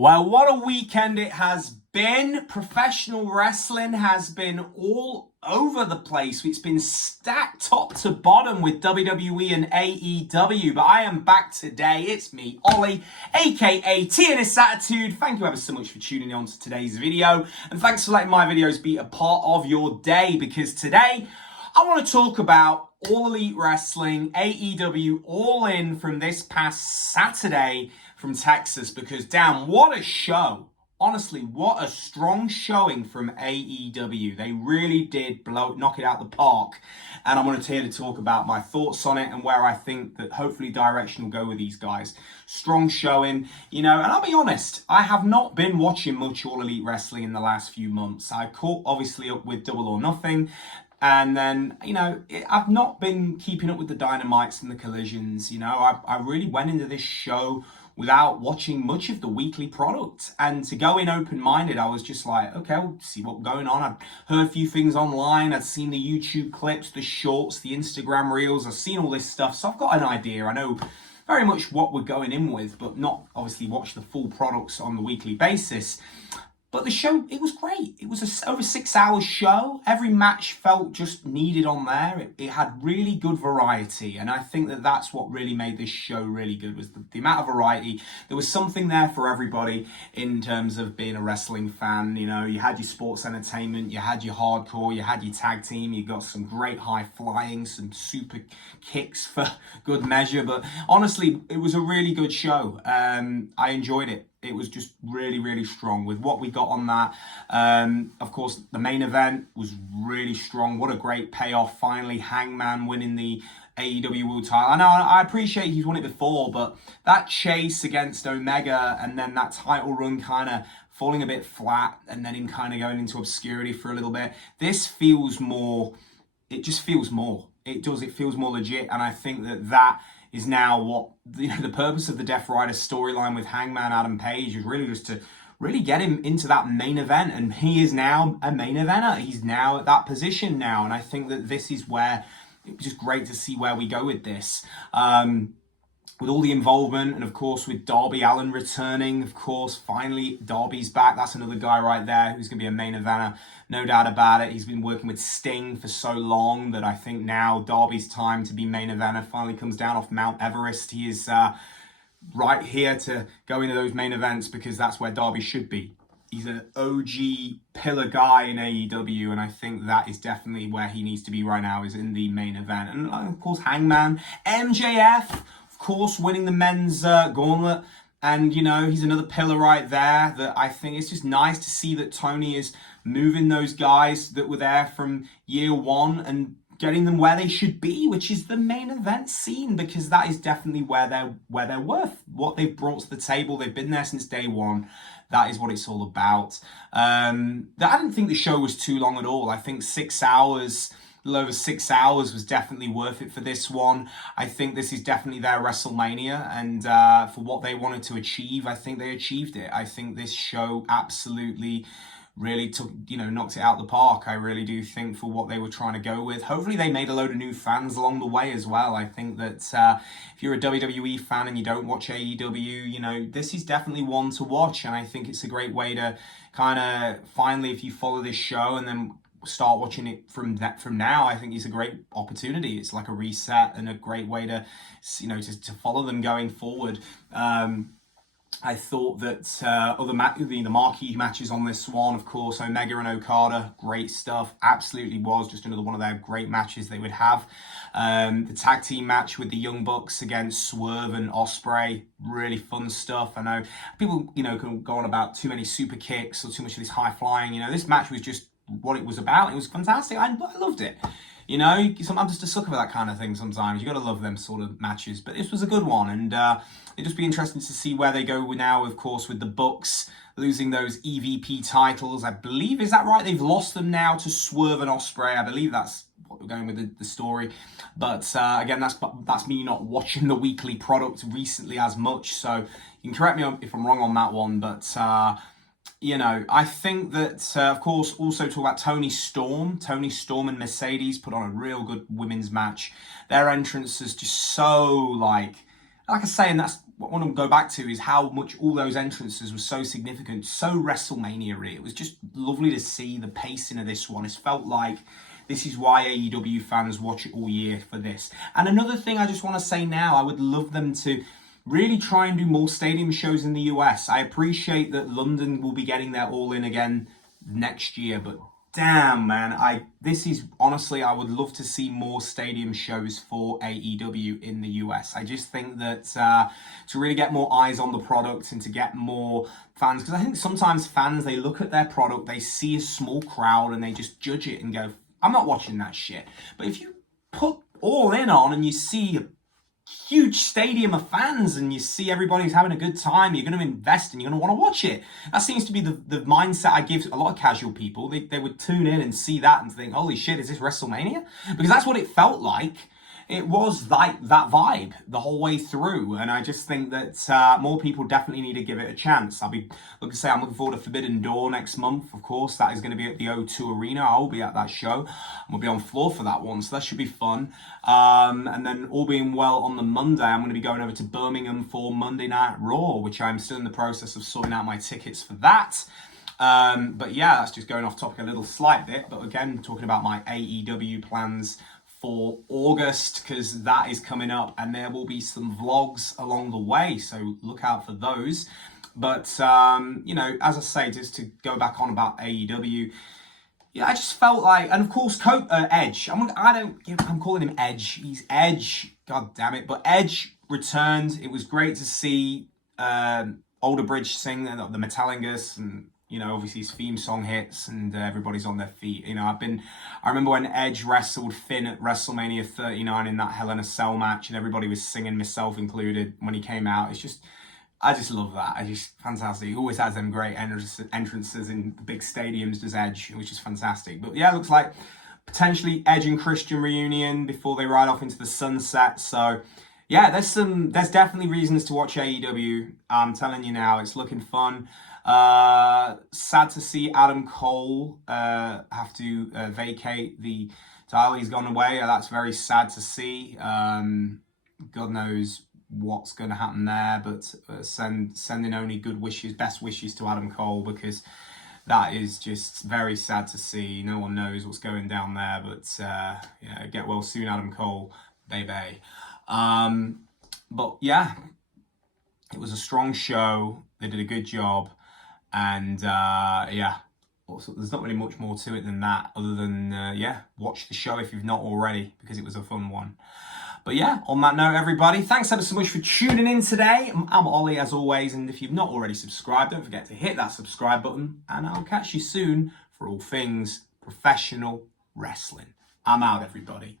Well, what a weekend it has been. Professional wrestling has been all over the place. It's been stacked top to bottom with WWE and AEW, but I am back today. It's me, Ollie, aka TNSAttitude. Thank you ever so much for tuning in on to today's video, and thanks for letting my videos be a part of your day, because today I want to talk about All Elite Wrestling, AEW All In from this past Saturday from Texas, because damn, what a show. Honestly, what a strong showing from AEW. They really did knock it out the park. And I'm going to here to talk about my thoughts on it and where I think that hopefully direction will go with these guys. Strong showing, and I'll be honest, I have not been watching much All Elite Wrestling in the last few months. I caught obviously up with Double or Nothing. And then, I've not been keeping up with the Dynamites and the Collisions. I really went into this show without watching much of the weekly product. And to go in open-minded, I was just like, okay, we'll see what's going on. I've heard a few things online. I've seen the YouTube clips, the shorts, the Instagram reels. I've seen all this stuff. So I've got an idea. I know very much what we're going in with, but not obviously watch the full products on the weekly basis. But the show, it was great. It was over 6 hours show. Every match felt just needed on there. It had really good variety. And I think that that's what really made this show really good, was the amount of variety. There was something there for everybody in terms of being a wrestling fan. You had your sports entertainment, you had your hardcore, you had your tag team, you got some great high flying, some super kicks for good measure. But honestly, it was a really good show. I enjoyed it. It was just really, really strong with what we got on that. Of course, the main event was really strong. What a great payoff. Finally, Hangman winning the AEW World title. I know, I appreciate he's won it before, but that chase against Omega and then that title run kind of falling a bit flat and then him kind of going into obscurity for a little bit. This feels more, it just feels more. It does, it feels more legit. And I think that is now what the purpose of the Death Rider storyline with Hangman Adam Page is really just to really get him into that main event, and he is now a main eventer. He's now at that position now, and I think that this is where it's just great to see where we go with this. With all the involvement, and of course with Darby Allin returning, of course, finally Darby's back. That's another guy right there who's going to be a main eventer, no doubt about it. He's been working with Sting for so long that I think now Darby's time to be main eventer finally comes down off Mount Everest. He is right here to go into those main events, because that's where Darby should be. He's an OG pillar guy in AEW, and I think that is definitely where he needs to be right now, is in the main event. And of course, Hangman, MJF, course, winning the men's gauntlet, and he's another pillar right there that I think it's just nice to see that Tony is moving those guys that were there from year one and getting them where they should be, which is the main event scene, because that is definitely where they're worth, what they've brought to the table. They've been there since day one. That is what it's all about. I didn't think the show was too long at all. I think 6 hours, a little over 6 hours, was definitely worth it for this one. I think this is definitely their WrestleMania, and for what they wanted to achieve, I think they achieved it. I think this show absolutely really knocked it out the park. I really do think, for what they were trying to go with. Hopefully they made a load of new fans along the way as well. I think that if you're a WWE fan and you don't watch AEW, this is definitely one to watch, and I think it's a great way to kind of finally, if you follow this show and then start watching it from now, I think it's a great opportunity. It's like a reset and a great way to to follow them going forward. I thought that the marquee matches on this one, of course, Omega and Okada, great stuff. Absolutely was just another one of their great matches they would have. The tag team match with the Young Bucks against Swerve and Ospreay, really fun stuff. I know people, can go on about too many super kicks or too much of this high flying. This match was just what it was about. It was fantastic. I loved it. I'm just a sucker for that kind of thing sometimes. You got to love them sort of matches. But this was a good one, and it'd just be interesting to see where they go now, of course, with the Bucks losing those EVP titles. I believe, is that right? They've lost them now to Swerve and Ospreay. I believe that's what we're going with the story. But again, that's me not watching the weekly product recently as much. So you can correct me if I'm wrong on that one. But I think that, of course, also talk about Tony Storm. Tony Storm and Mercedes put on a real good women's match. Their entrance is just so, like I say, and that's what I want to go back to is how much all those entrances were so significant, so WrestleMania-y. It was just lovely to see the pacing of this one. It's felt like this is why AEW fans watch it all year for this. And another thing I just want to say now, I would love them to really try and do more stadium shows in the US. I appreciate that London will be getting their All In again next year, but damn, man, this is honestly, I would love to see more stadium shows for AEW in the US. I just think that to really get more eyes on the product and to get more fans, because I think sometimes fans, they look at their product, they see a small crowd and they just judge it and go, I'm not watching that shit. But if you put All In on and you see a huge stadium of fans and you see everybody's having a good time, you're going to invest and you're going to want to watch it. That seems to be the mindset I give a lot of casual people. They would tune in and see that and think, holy shit, is this WrestleMania? Because that's what it felt like. It was like that vibe the whole way through, and I just think that more people definitely need to give it a chance. I'm looking forward to Forbidden Door next month, of course. That is going to be at the O2 Arena. I'll be at that show. We'll be on floor for that one, so that should be fun. And then all being well, on the Monday, I'm going to be going over to Birmingham for Monday Night Raw, which I'm still in the process of sorting out my tickets for that. But yeah, that's just going off topic a little slight bit. But again, talking about my AEW plans for August, because that is coming up and there will be some vlogs along the way, so look out for those. But you know, as I say, just to go back on about AEW, yeah, I just felt like, and of course Edge, I'm calling him Edge, he's Edge, god damn it, but Edge returned. It was great to see Older Bridge sing the Metalingus, and you know, obviously his theme song hits and everybody's on their feet. You know, I remember when Edge wrestled Finn at WrestleMania 39 in that Hell in a Cell match, and everybody was singing, myself included, when he came out. I just love that. Fantastic. He always has them great entrances in the big stadiums, does Edge, which is fantastic. But yeah, it looks like potentially Edge and Christian reunion before they ride off into the sunset. So yeah, there's definitely reasons to watch AEW. I'm telling you now, it's looking fun. Sad to see Adam Cole have to vacate the title. He's gone away. That's very sad to see. God knows what's going to happen there, but sending only good wishes, best wishes to Adam Cole, because that is just very sad to see. No one knows what's going down there, but yeah, get well soon, Adam Cole, baby. But yeah, it was a strong show. They did a good job. And yeah, also, there's not really much more to it than that, other than yeah, watch the show if you've not already, because it was a fun one. But yeah, on that note, everybody, thanks ever so much for tuning in today. I'm Ollie, as always, and if you've not already subscribed, don't forget to hit that subscribe button, and I'll catch you soon for all things professional wrestling. I'm out, everybody.